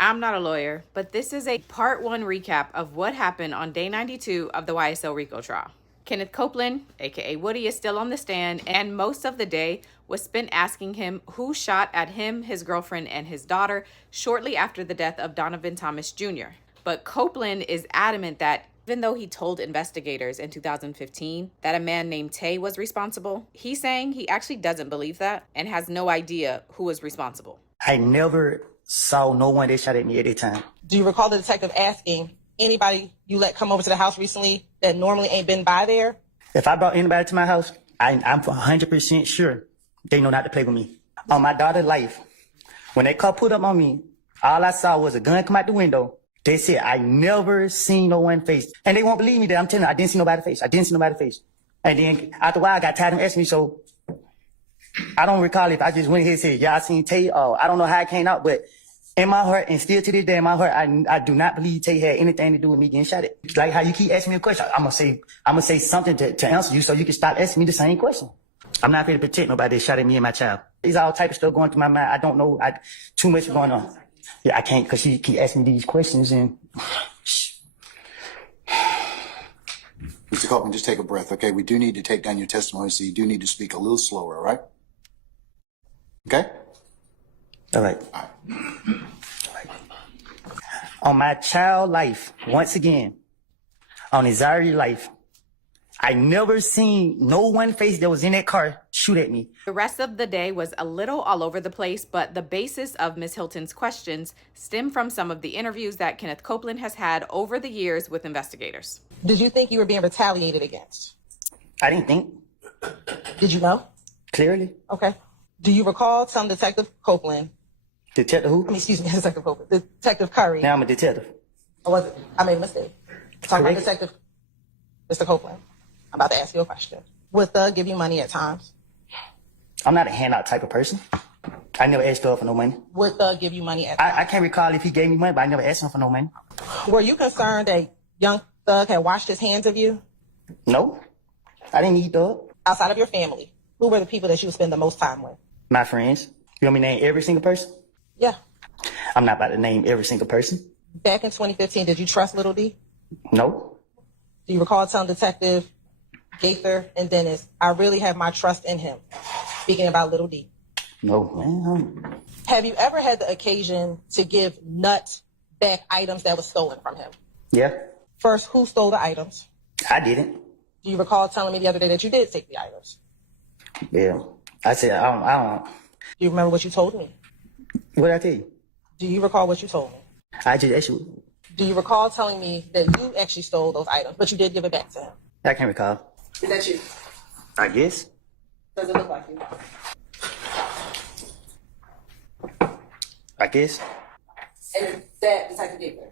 I'm not a lawyer, but this is a part 1 recap of what happened on day 92 of the YSL RICO trial. Kenneth Copeland, aka Woody, is still on the stand, and most of the day was spent asking him who shot at him, his girlfriend, and his daughter shortly after the death of Donovan Thomas Jr. But Copeland is adamant that even though he told investigators in 2015 that a man named Tay was responsible, he's saying he actually doesn't believe that and has no idea who was responsible. I never saw no one that shot at me at that time. Do you recall the detective asking anybody you let come over to the house recently that normally ain't been by there? If I brought anybody to my house, I'm 100% sure they know not to play with me. On my daughter's life, when that car pulled up on me, all I saw was a gun come out the window. They said, I never seen no one face. And they won't believe me that I'm telling them I didn't see nobody's face. I didn't see nobody's face. And then after a while, I got tired of them asking me, so I don't recall if I just went ahead and said, yeah, I seen Tay. I don't know how it came out, but in my heart, and still to this day in my heart, I do not believe Tay had anything to do with me getting shot at. Like how you keep asking me a question, I'm gonna say something to answer you so you can stop asking me the same question. I'm not here to protect nobody that shot at me and my child. There's all type of stuff going through my mind. I don't know. Too much going on. Yeah, I can't because she keep asking me these questions and. Mr. Copeland, just take a breath, okay? We do need to take down your testimony, so you do need to speak a little slower, all right? Okay? All right. On my child life, once again, on Izari's life, I never seen no one face that was in that car shoot at me. The rest of the day was a little all over the place, but the basis of Ms. Hilton's questions stem from some of the interviews that Kenneth Copeland has had over the years with investigators. Did you think you were being retaliated against? I didn't think. Did you know? Clearly. Okay. Do you recall telling Detective Copeland? Detective who? Excuse me, Detective Copeland. Detective Curry. Now I'm a detective. Or was it? I made a mistake. Talking about Correct. Detective Mr. Copeland. I'm about to ask you a question. Would Thug give you money at times? I'm not a handout type of person. I never asked Thug for no money. Would Thug give you money at times? I can't recall if he gave me money, but I never asked him for no money. Were you concerned that young Thug had washed his hands of you? No. I didn't need Thug. Outside of your family, who were the people that you would spend the most time with? My friends. You want me to name every single person? Yeah. I'm not about to name every single person. Back in 2015, did you trust Little D? No. Do you recall telling Detective Gaither and Dennis, I really have my trust in him, speaking about Little D? No, man. Have you ever had the occasion to give Nut back items that was stolen from him? Yeah. First, who stole the items? I didn't. Do you recall telling me the other day that you did take the items? Yeah. I said, I don't. Do you remember what you told me? What did I tell you? Do you recall what you told me? I just asked you. Do you recall telling me that you actually stole those items, but you did give it back to him? I can't recall. Is that you? I guess. Does it look like you? I guess. And is that Detective Gaither?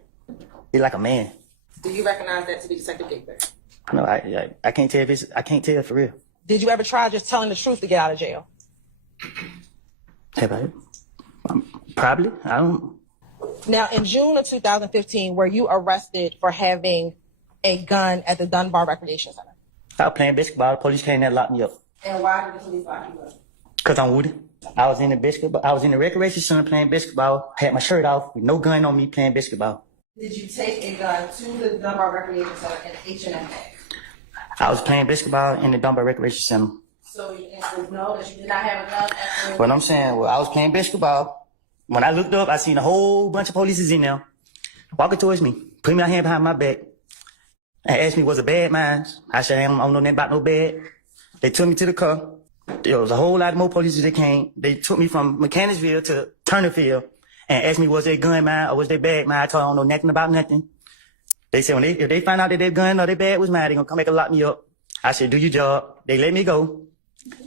He's like a man. Do you recognize that to be Detective Gaither? No, I can't tell if it's, I can't tell for real. Did you ever try just telling the truth to get out of jail? Have I? Probably. I don't. Now, in June of 2015, were you arrested for having a gun at the Dunbar Recreation Center? I was playing basketball. The police came there and locked me up. And why did the police lock you up? Because I'm Woody. I was in the recreation center playing basketball. Had my shirt off with no gun on me playing basketball. Did you take a gun to the Dunbar Recreation Center in H&M bag? I was playing basketball in the Dunbar Recreation Center. So you know that you did not have a gun at the... What I'm saying, well, I was playing basketball. When I looked up, I seen a whole bunch of police in there walking towards me, putting my hand behind my back, and asked me, was it bad mine? I said, I don't know nothing about no bad. They took me to the car. There was a whole lot more police that came. They took me from Mechanicsville to Turnerfield and asked me, was that gun mine or was that bag mine? I told them, I don't know nothing about nothing. They said, if they find out that their gun or their bag was mine, they're going to come back and lock me up. I said, do your job. They let me go.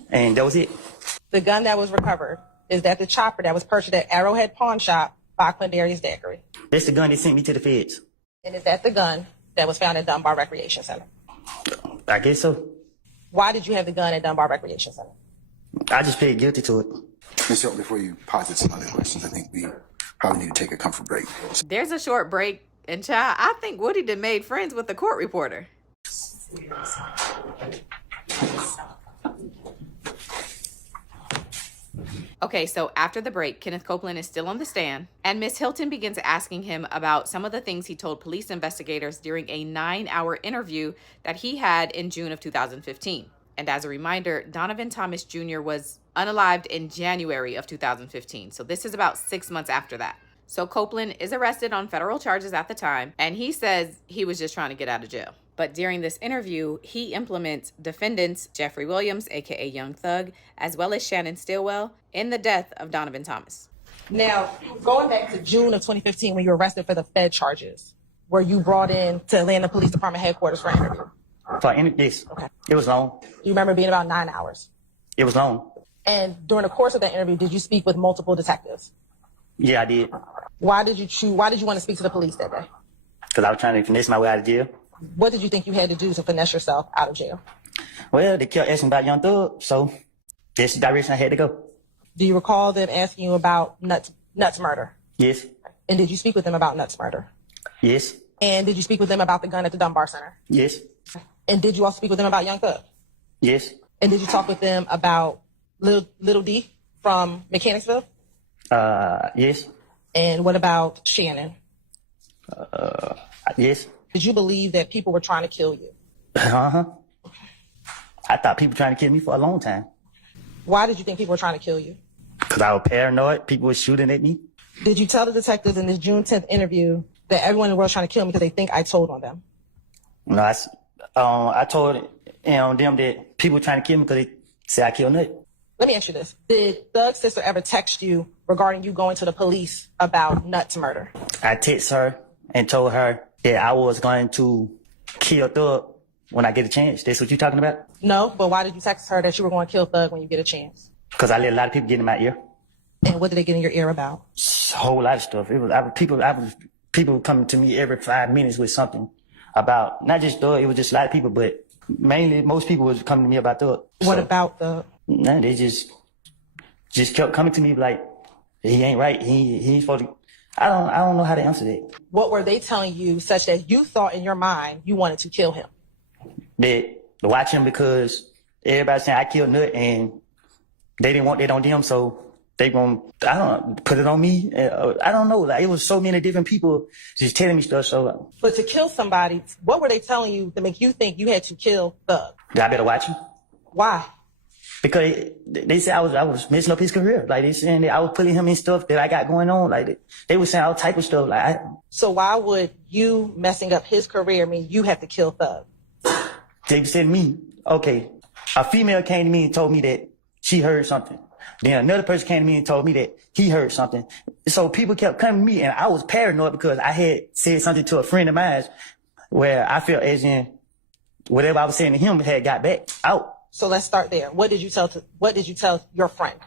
And that was it. The gun that was recovered, is that the chopper that was purchased at Arrowhead Pawn Shop by Quindarius Daiquiri? That's the gun that sent me to the feds. And is that the gun that was found at Dunbar Recreation Center? I guess so. Why did you have the gun at Dunbar Recreation Center? I just pleaded guilty to it. Ms. Hilton, before you posit some other questions, I think we probably need to take a comfort break. There's a short break, and child, I think Woody done made friends with the court reporter. Okay, so after the break, Kenneth Copeland is still on the stand, and Miss Hilton begins asking him about some of the things he told police investigators during a 9-hour interview that he had in June of 2015. And as a reminder, Donovan Thomas Jr. was unalived in January of 2015, so this is about 6 months after that. So Copeland is arrested on federal charges at the time, and he says he was just trying to get out of jail. But during this interview, he implements defendants Jeffrey Williams, aka Young Thug, as well as Shannon Stillwell, in the death of Donovan Thomas. Now, going back to June of 2015 when you were arrested for the Fed charges, were you brought in to Atlanta Police Department headquarters for an interview? Yes. Okay. It was long. You remember being about 9 hours? It was long. And during the course of that interview, did you speak with multiple detectives? Yeah, I did. Why did you want to speak to the police that day? Because I was trying to finesse my way out of jail. What did you think you had to do to finesse yourself out of jail? Well, they kept asking about Young Thug, so that's the direction I had to go. Do you recall them asking you about Nuts murder? Yes. And did you speak with them about Nuts murder? Yes. And did you speak with them about the gun at the Dunbar Center? Yes. And did you also speak with them about Young Thug? Yes. And did you talk with them about Little D from Mechanicsville? Yes. And what about Shannon? Yes. Did you believe that people were trying to kill you? Uh-huh. I thought people trying to kill me for a long time. Why did you think people were trying to kill you? Because I was paranoid. People were shooting at me. Did you tell the detectives in this June 10th interview that everyone in the world is trying to kill me because they think I told on them? No, I told them that people were trying to kill me because they said I killed Nut. Let me ask you this. Did Thug's sister ever text you regarding you going to the police about Nuts murder? I texted her and told her that I was going to kill Thug when I get a chance. That's what you're talking about? No, but why did you text her that you were going to kill Thug when you get a chance? Because I let a lot of people get in my ear. And what did they get in your ear about? A whole lot of stuff. People coming to me every 5 minutes with something about not just Thug. It was just a lot of people, but mainly most people was coming to me about Thug. What about Thug? Nah, they just kept coming to me like he ain't right. He ain't supposed to. I don't know how to answer that. What were they telling you such that you thought in your mind you wanted to kill him? That to watch him because everybody saying I killed Nut and they didn't want that on them, so they gonna put it on me. I don't know. Like it was so many different people just telling me stuff. So, but to kill somebody, what were they telling you to make you think you had to kill Thug? that I better watch him Why? because they said I was messing up his career. Like they saying that I was putting him in stuff that I got going on. Like they were saying all type of stuff. Like So why would you messing up his career mean you have to kill Thug? they said to me, okay, a female came to me and told me that she heard something. Then another person came to me and told me that he heard something. So people kept coming to me and I was paranoid because I had said something to a friend of mine where I felt as in whatever I was saying to him had got back out. So let's start there. What did you tell your friend?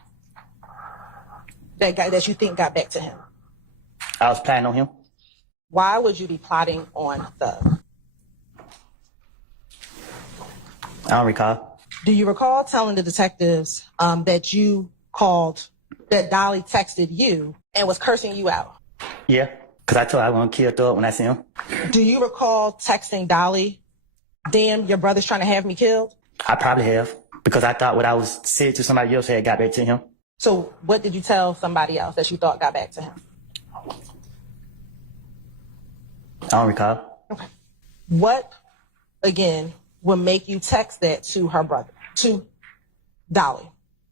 That guy that you think got back to him? I was planning on him. Why would you be plotting on Thug? I don't recall. Do you recall telling the detectives that Dolly texted you and was cursing you out? Yeah, because I told her I was going to kill Thug when I see him. Do you recall texting Dolly, damn, your brother's trying to have me killed? I probably have because I thought what I was said to somebody else had got back to him. So what did you tell somebody else that you thought got back to him? I don't recall. Okay. What, again, would make you text that to her brother, to Dolly?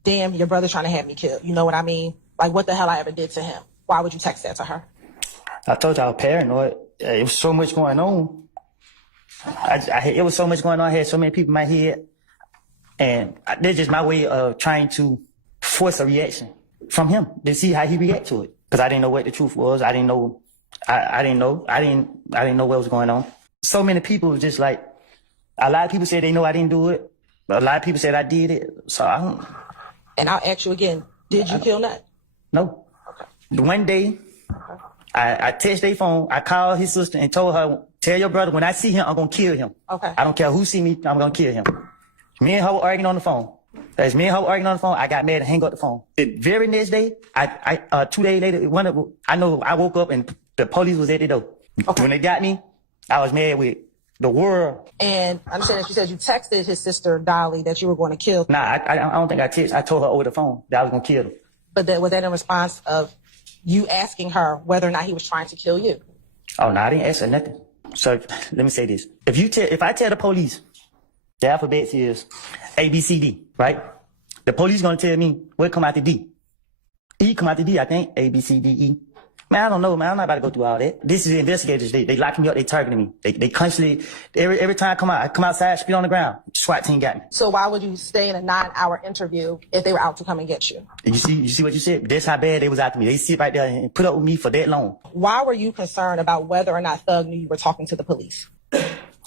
Damn, your brother's trying to have me killed. You know what I mean? Like, what the hell I ever did to him? Why would you text that to her? I told you I was paranoid. It was so much going on. It was so much going on. I had so many people in my head. And that's just my way of trying to force a reaction from him to see how he react to it. Because I didn't know what the truth was. I didn't know. I didn't know. I didn't know what was going on. So many people was just like, a lot of people said they know I didn't do it. A lot of people said I did it. So I don't. And I'll ask you again, did you kill Nut? No. Okay. One day, I texted their phone. I called his sister and told her, tell your brother when I see him, I'm going to kill him. Okay. I don't care who see me, I'm going to kill him. Me and her were arguing on the phone. As me and her were arguing on the phone, I got mad and hang up the phone. The very next day, 2 days later, I woke up and the police was at the door. Okay. When they got me, I was mad with the world. And I understand that you said you texted his sister, Dolly, that you were going to kill. Nah, I don't think I texted. I told her over the phone that I was going to kill her. But was that in response of you asking her whether or not he was trying to kill you? Oh, no, I didn't ask her nothing. So let me say this. If I tell the police the alphabet is A, B, C, D, right? The police going to tell me what come out the D. E come out the D, I think. A, B, C, D, E. Man, I don't know, man. I'm not about to go through all that. This is the investigators. They locking me up. They targeting me. They constantly, every time I come outside, spit on the ground. SWAT team got me. So why would you stay in a 9-hour interview if they were out to come and get you? And you see what you said? That's how bad they was after me. They sit right there and put up with me for that long. Why were you concerned about whether or not Thug knew you were talking to the police?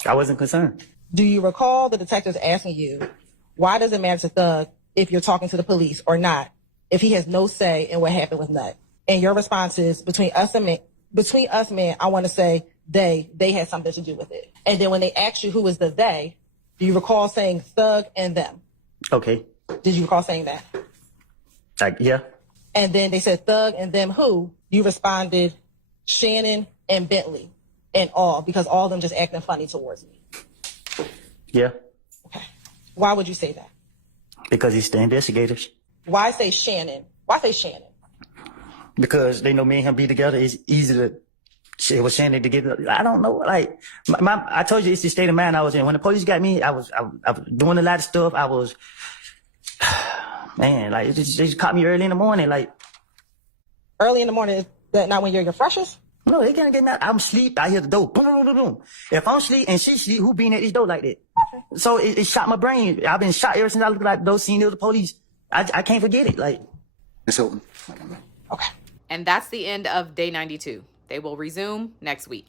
I wasn't concerned. Do you recall the detectives asking you, why does it matter to Thug if you're talking to the police or not, if he has no say in what happened with Nut? And your response is, between us men, I want to say they had something to do with it. And then when they asked you who was the they, do you recall saying Thug and them? Okay. Did you recall saying that? Like, yeah. And then they said Thug and them who? You responded Shannon and Bentley and all, because all of them just acting funny towards me. Yeah. Okay. Why would you say that? Because it's the investigators. Why say Shannon? Why say Shannon? Because they know me and him be together. It's easy to shit with Shannon to get. I don't know. Like, I told you, it's the state of mind I was in. When the police got me, I was doing a lot of stuff. I was, man, like, they just caught me early in the morning. Like, early in the morning, is that not when you're your freshest? no, they can't get me out. I'm asleep. I hear the door. Boom, boom, boom, boom. If I'm asleep and she sleep, who being at this door like that? So it shot my brain. I've been shot ever since I looked like those scenes of the police. I can't forget it. Like, Ms. Hilton. Okay. And that's the end of day 92. They will resume next week.